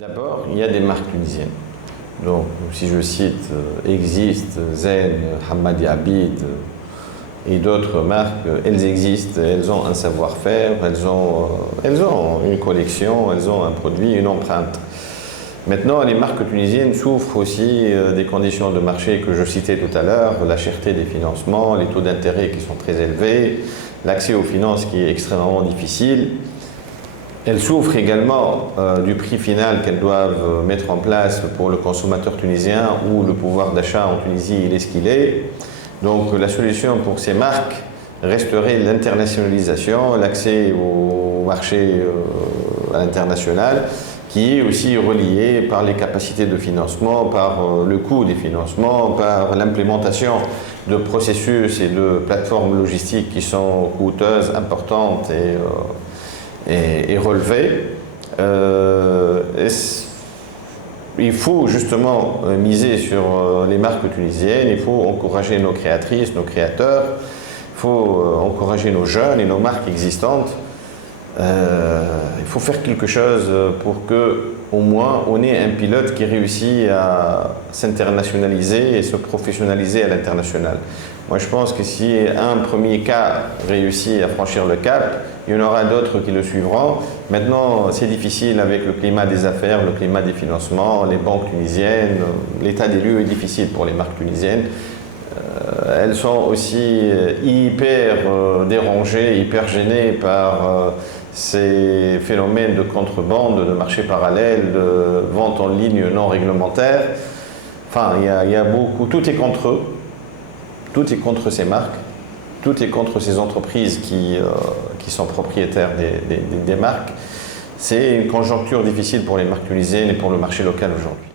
D'abord, il y a des marques tunisiennes. Donc, si je cite Exist, Zen, Hamadi Abid et d'autres marques, elles existent, elles ont un savoir-faire, elles ont une collection, elles ont un produit, une empreinte. Maintenant, les marques tunisiennes souffrent aussi des conditions de marché que je citais tout à l'heure, la cherté des financements, les taux d'intérêt qui sont très élevés, l'accès aux finances qui est extrêmement difficile. Elles souffrent également du prix final qu'elles doivent mettre en place pour le consommateur tunisien, où le pouvoir d'achat en Tunisie il est ce qu'il est. Donc la solution pour ces marques resterait l'internationalisation, l'accès au marché à l'international, qui est aussi relié par les capacités de financement, par le coût des financements, par l'implémentation de processus et de plateformes logistiques qui sont coûteuses, importantes et relevées. Il faut justement miser sur les marques tunisiennes, il faut encourager nos créatrices, nos créateurs, il faut encourager nos jeunes et nos marques existantes. Il faut faire quelque chose pour que, au moins, on ait un pilote qui réussit à s'internationaliser et se professionnaliser à l'international. Moi, je pense que si un premier cas réussit à franchir le cap, il y en aura d'autres qui le suivront. Maintenant, c'est difficile avec le climat des affaires, le climat des financements, les banques tunisiennes. L'état des lieux est difficile pour les marques tunisiennes. Elles sont aussi hyper dérangées, hyper gênées par ces phénomènes de contrebande, de marché parallèle, de vente en ligne non réglementaire. Enfin, il y a beaucoup, tout est contre eux, tout est contre ces marques, tout est contre ces entreprises qui sont propriétaires des marques. C'est une conjoncture difficile pour les marques tunisiennes et pour le marché local aujourd'hui.